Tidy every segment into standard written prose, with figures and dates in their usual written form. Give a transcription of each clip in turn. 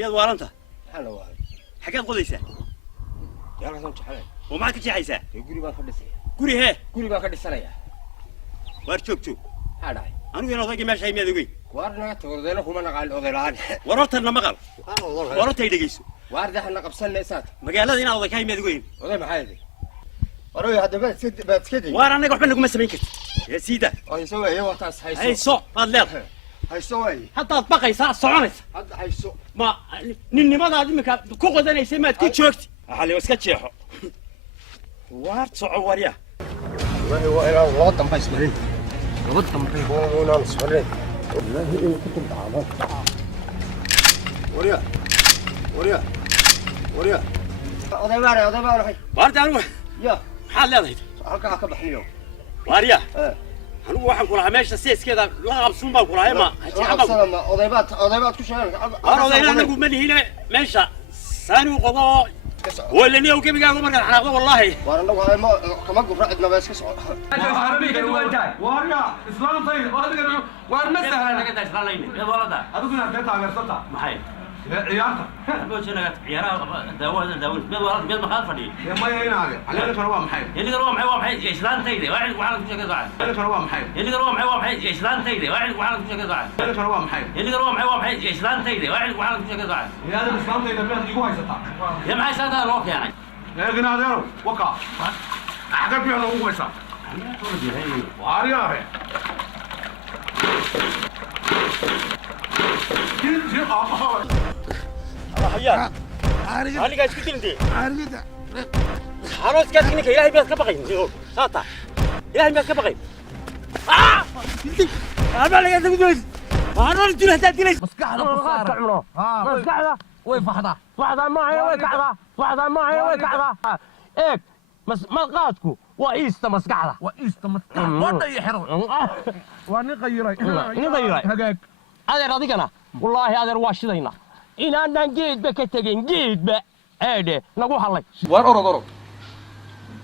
miyaad waalantahay maxaa waa xageed qodaysaa yaa ka soo jaxay oo maxaad ka jeexaysaa guri baan ka dhisay guri hee guri baan ka dhisanaya waar joog maxaa dhacay anigu inoo tagi meesha miyaad ogeyn waar naga tagordeena kuma naqaan odelaan warartanna maqal warartay dhegayso waar daxna qabsanaysaad magaalada inaad oday ka miyaad ogeyn oday maxay tahay waroy hadda baad iska day waar anaga waxba naguma samayn kartid ee siida hayso weeye wataas hayso baad leedahay hayso weeye haddaad baqaysaa soconaysa hadda hayso ma ninnimadaad iminka ku qodanaysa maad ku joogti xalli iska jeexo waar soco warya والله والله طم بايس مرين قبض طم بايس وانا نصبرين والله إيه كنت بعض وريا وريا وريا أضيع باري هاي وارد أنا يا حال هذا هلك أكبر حنيو واريا أنا واحد كل عماش السيس كذا لا غبصون بقول هاي ما أضيبات كل شيء أنا أضيع أنا أقول من هنا ماشى ثاني وقضاء ولا نيو كيف قالوا مرة الحلقة والله وانا لو هاي ما كمان قفرة عندنا بس كسر عربي كده وين جاي واريا اسلام طيب وهذا كده وانا مسح أنا كده إسرائيلي يا ولد هذا كنا بيت على سلطة محي عيارته بس أنا عيارة داوود بيد ولد بيد مخالفة دي يا ما هنا على كده هو محي اللي قالوا محي إسلام تيجي واحد وعلى كل شيء كذا على كده هو محي اللي قالوا محي إسلام تيجي واحد وعلى كل شيء كذا على كده هو محي اللي قالوا محي إسلام تيجي واحد وعلى كل شيء كذا يا هذا الاسلام طيب بيت يجوا هيسطا يا معي سنة الوقت يعني يا جنا هذا وقع أحد بيعنا هو هيسطا واريا هي جيل حياك أنا قاعد أسكت أنت أنا أسكت إنك إلهي بيت كبقين ساطع إلهي بيت كبقين أنا اللي قاعد أقول أنا اللي تقول هتأتي ليش مسكعة وين فحضة معي وين كعضة فحضة معي وين كعضة إيك مسقاتكو وإيست مسكعة وانا يحرم وانا غيري هجاك هذا راضيك أنا والله هذا رواش ذينا إن أنا جيت بكتجين جيت بهذا نقول حلي ورا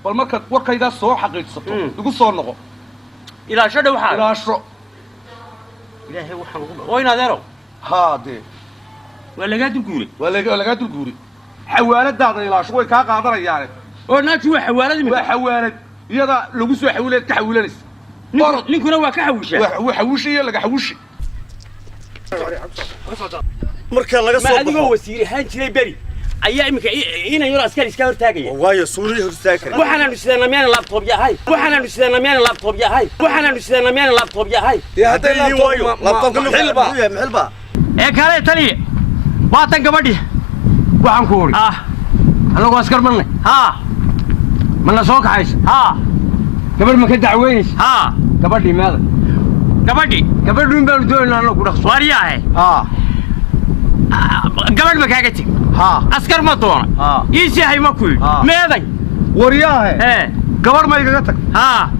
bal marka warkayda soo xaqiiqsato ugu soo noqo إلى شد وحال ila ashro إلهي وحال وين هذا haade ولا قاعد تقولي laga dul guuri xawaaladaada ila ashro way ka qaadanayaan وناك هو حوالد من xawaalad iyada lagu soo xawileed ka xawilanaysa ninkuna waa ka xawisha waa xawishi laga xawishi marka laga soo baxo wasiir ahaan jiray bari ayaa imika inay yar askari iska hortaagay waayo suuli hortaagay waxaan nusidana meel laptop yahay يا هذا اللي وايو لابتوب محلبا ee kale taliye waatan gabadhi waxaan ku uri anagoo askar marnay mana soo kaxays gabadh ma ka dacweynays gabadhi meeda gabadhu baan doonaa anoo ku dhaqso wariyahay gabadh ma kaaga tag askar ma doona ii sihay ma ku meeday wariyaahe gabadh ma igaga tag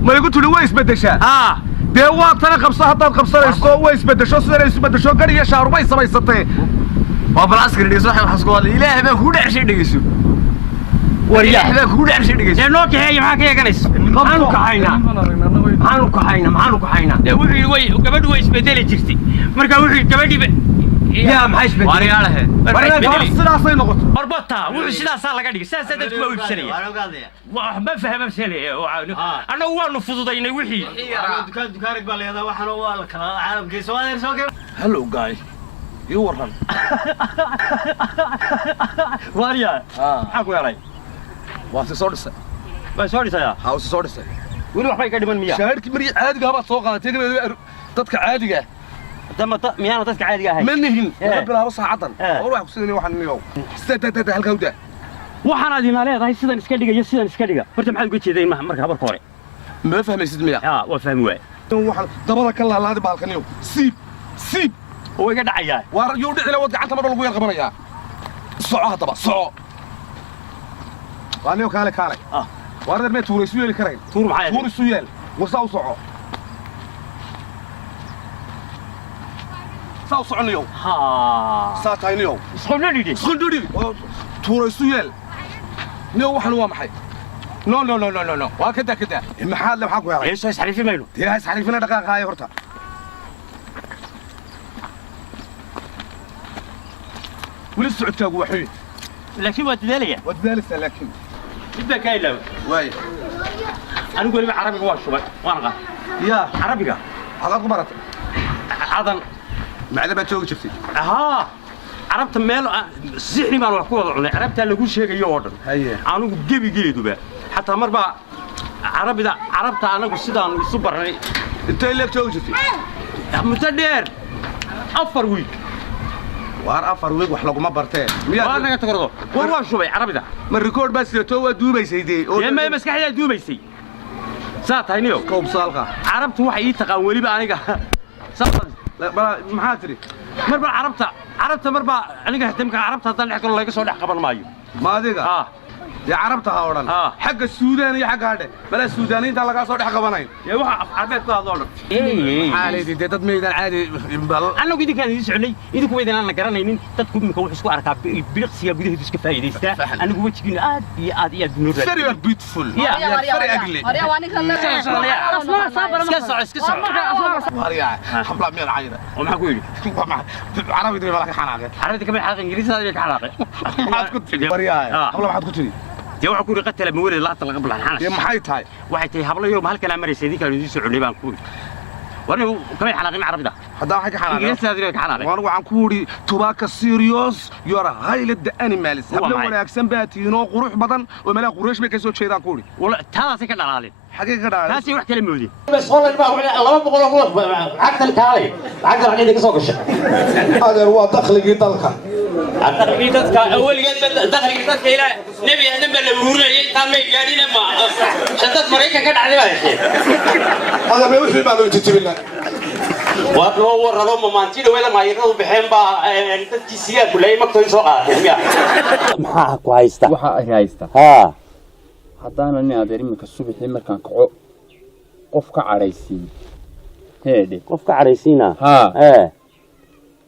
ma igu tuli way isbedeshaa dee waa tana qabso haddaad qabsanayso way isbedesho sidan isbedesho gar iyo shaarubay samaysatay waa bal askari dhigeyso waxaan isku wada ilaahay baa ku dhacshay dhigeyso wariyahay baa ku dhacshay dhigeyso ee noo kaxeeyo maxaa ka yeeganayso maxaanu ka haynaa dee wuxuu way gabadhu way isbedeli jirtay marka wuxuu gabadhiba yaa maxay isbedeli wariyaalahe sidaasay noqoto arbata wuxuu sidaasaa laga dhigay sidaas dadku waa iibsanaya waxba fahamsanaya annagu waanu fududaynay wixii dukaan baa leedahay waxana waa la kala caalamkiisa waa soo keen hello guys you warran wariya maxaa ku yaray waa soo dhisay way soo dhisaya soo dhisay weli waxbay ka dhiman miyaa shahaadkii markii caadiga baad soo qaadatay dadka caadiga miyaana dadka caadiga ahay ma nihin laga bilaabo saacadan war wax ku sideen waxaan niyow sidada halka u daa waxaan adina leedahay sidan iska dhiga horta maxaad uga jeeday marka habarka hore ma fahmaysid miya waa fahmi waay waxaan dabada ka laalaadi baalkan niyow siib oo iga dhacayaa war yuu dhicila wad gacanta mar lagu yar qabanayaa soco hadaba soco waa niyow kaale war reer ma tuuraysu yeeli karayn tuur maxay tuurisu yeel wasa u soco ساو صعنيو ساتاينيو سخندودي توريسو يل نيو waxan waa maxay no waa kada maxaad la maxaa ku yaray eeso xariifimayno yaa xariifina dhaqaaqay horta ولسه عدتك وحيد لكن وداليا ودالس لكن بدك كايلو واي انا اقول عربي واش وانا يا عربي على قمرت عضن معلبه توقف شفتي ها عربت ميل سحري ما wax ku wada cunay carabta lagu sheegayo oo dhan haye aanu gebi geliduba hatta marba carabta anagu sidaan isu baranay inta ilaa توقفتي muddo dheer 4 week waar 4 week wax lagu ma barteen miyaa naga tagro waa shubay carabida ma record bas to waa duubaysay oo ma maskaxda duubaysay saatayniyo koob saalqa carabtu waxay ii taqaan waliba aniga sabab maxaa tiri marba carabta marba aniga hadamka carabta hadaan dhex kale laga soo dhex qaban maayo ma adiga يا عربتها أوراً حق السودان يا حق هذا بلا السودانيين تلا قاصور حق بناين يا واحد عربيت هذا عادي دي تدميد العادي أنا قدي كان يسعني إذا كويس أنا قرنين تدخل من كوي حسوا أركب بلقسي أبغى يدرس كفاية ديستا أنا قوي تجين عاد نور very beautiful يا very ugly اسكسر مريا حبلا من العيرة وما أقول عربي تري بالك حناقة عربي كمان حلقة إنجليزي هذا بيك حلقة ما كنت مريا حبلا ما كنت دي waxa ku ri qatala mawlid la tal qabla xanaas ee maxay tahay waxay tahay hablo yoom halkan amareysay idinka idin soo cunay baan ku warna kamay xalaqin carabida hadaa waxa ka xalaqay ingiriis aad ka xalaqay waan waxaan ku wuri tobacco serious you are highly the animals hablo wanaagsan baatiino qurux badan oo mala quraash bay ka soo jeedaan ku wuri wala taasi ka dhalaalin xagee ka dhalaalin taasi wax kala moodi بس والله ما 200 عقد الكالي عقد العقد كسو قش هذا هو دخلي دلك دخلي ددك اول قد دخلي ددك الى نبي ادم بلوري تام غادينا ما شدت مريكا كدعدي با هذا ما وحي ما تجيبنا wadlo warado maantida wala ma yirado bixin ba dadkii siyaad kulay magtooy soo qaaday maxaa ku haysta waxa ay haysta ha hadana nin adeer imika subaxii markaan kaco qof ka careysiin heede qof ka careysiina ha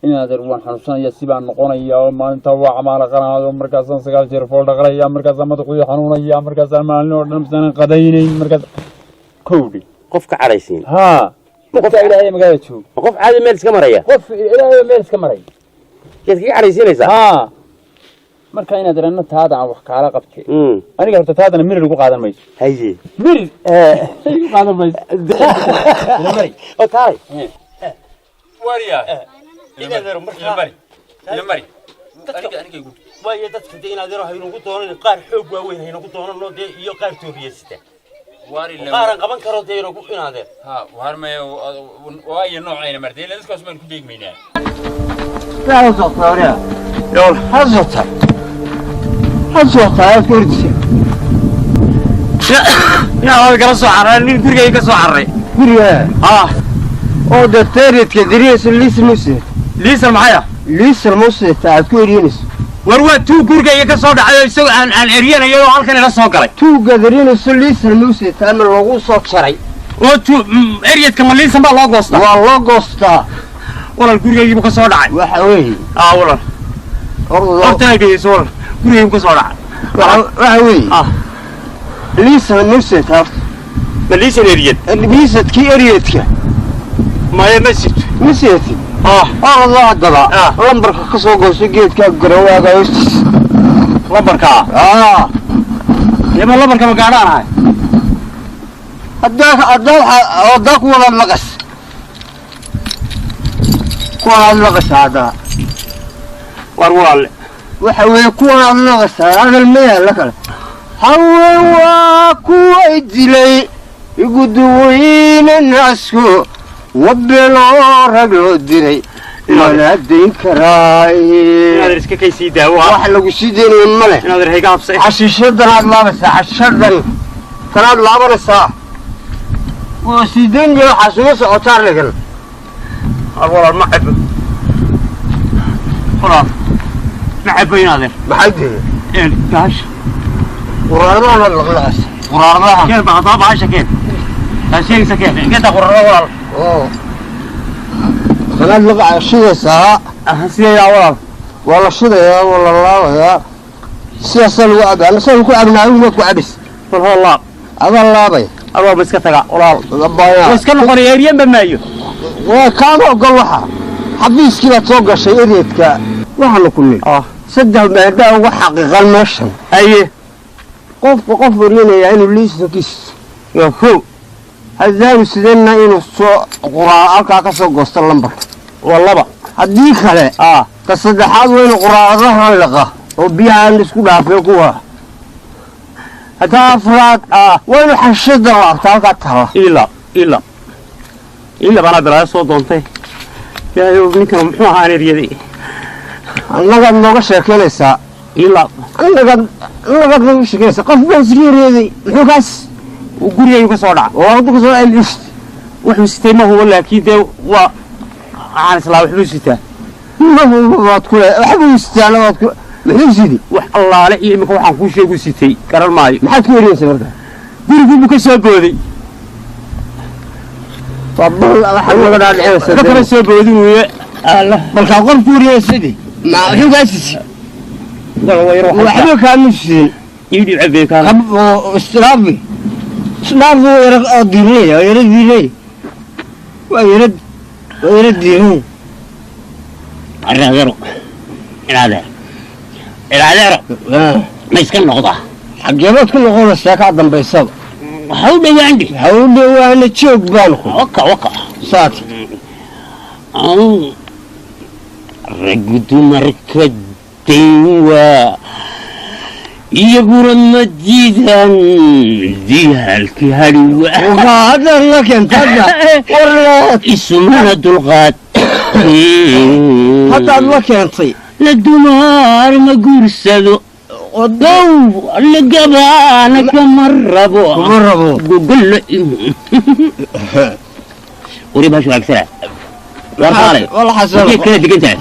in adeer waan xanuunsanaya si baan noqonaya maalinta waa camaal qanaado markaas aan 9 jeer fool dhaqraya markaas aan madaxu xanuunaya markaas aan maalin oo dhan san qadaynayn markaas koodi qof ka careysiin ha qof ilaahay magaalada joog qof caadi meel iska maraya qof ilaahay meel iska maray keed ka careysiinaysa ha marka in adeerna taada aan wax kaala qabtay aniga horta taadana mirir ugu qaadan mayso haye mirir ugu qaadan mayso mari oo taay wariya ina daro marka mari aniga igu way dadka deena daro haynu ku doonan qaar xoog waaweyn haynu ku doonan oo iyo qaar tooriyasta wari la qaaran qaban karo deero ku inaade ha warmay way noocayna martay la iska soo ku deegmeynaa لا صوت يا يلا حزت كردي يا هذا كلا soo xaray nin gurigay ka soo xaray guriga oo dadteerid ka diriis liis maxaya liis taad ku yiriinis war waa tuu gurigay ka soo dhacay isagoo aan eriyanayo oo halkan ila soo galay tuu gadiriinis liis taan lagu soo jaray oo tuu eriyadka ma liisan baa loo goostaa waa loo goostaa wala gurigaygu ka soo dhacay waxa weey wala hortaagayso wala gurigaygu ka soo dhacay waxa weey liis taad liisan eriyad liisadki eriyadka ما يمسك مسيتي الله دبا لمبرك كسو غوسو geedka garawaaga hostis لمبركا يما لمبركا ما gaadhaan hadda ku wada maqas hada war walaal waxa weey ku wada maqas hadal meeyaa la kale hawa ku idilay igu duwayna naasku وبلو رجل دري ولا دين كراي هذا اسكا كيسي داوا واحد لو سيدين مله هذا هيك ابصي حشيشدنا الله بس حشدن كلام لا برسا وسيدين جو حسوس اوتار لكن والله ما حب خلاص ما حب ينادر بحدي ايه كاش قرارنا الغلاس كيف بغضب عايشه كيف هالشيء سكين قد قرر والله خلال لقى الشيء ساعة سيا يا والله والله شذا يا والله الله يا سياسة الوعد أنا سألك أبناء ومك وعبس والله هذا الله بي الله بس كتقع والله ضبايا بس كانوا قريبين بمايو وكانوا قال وحا حبيس كذا توقع شيء ريتك وحنا كلنا saddex maadaa uga xaqiiqan meeshan aye qofka qof warinayaa inuu liisankiis waa kow haddaanu sidanna inuu soo quraa halkaa ka soo goosto lambar waa laba haddii kale ka saddexaad waa inuu quraadaha liqa oo biyahaan isku dhaafee kuwa haddaa afraad waa inuu xashada laabta halkaa taala ila baanaa bilaayo soo doontay yaayo ninkan muxuu ahaa aneeryaday annagaad nooga sheekeynaysaa annagaad nooga sheekeynaysaa qof baa isreereeday muxuu kaas gurigaygu ka soo dhaca oo adu ka soo dhaca wuxuu sitay ma hubo laakiin dee waa waxaan islaa waxbuu sitaa ma hubo waad ku waxbuu sitaa waad ku muxuu sidi wax allaale iyo imika waxaan kuu sheegu sitay garan maayo maxaad ku wariyeysaa marka gurigii buu ka soo booday kala soo boodin weye balkaa qof ku wariyeysadii ma wuxuu kaa sisi waxba kaama siin iidhiib cabeekaan islaafi yara diinay waa yara diinay waa yara diinay araadeero ilaadeero ma iska noqdaa xageebaad ku noqonaysaa kaa dambaysaba waxa u dhawaandhi waxa u dhawaana joog baan ku waka saat raggu dumarka dayn iyaguna ma diidaan diyaalkii hadhiwa haddan la keentadda isumana dulqaad haddaad la keentay la dumaar ma guursado odow la gabaana kama rabo gogollo wari baashu agsana warqaalay wala xasano kala degan tahay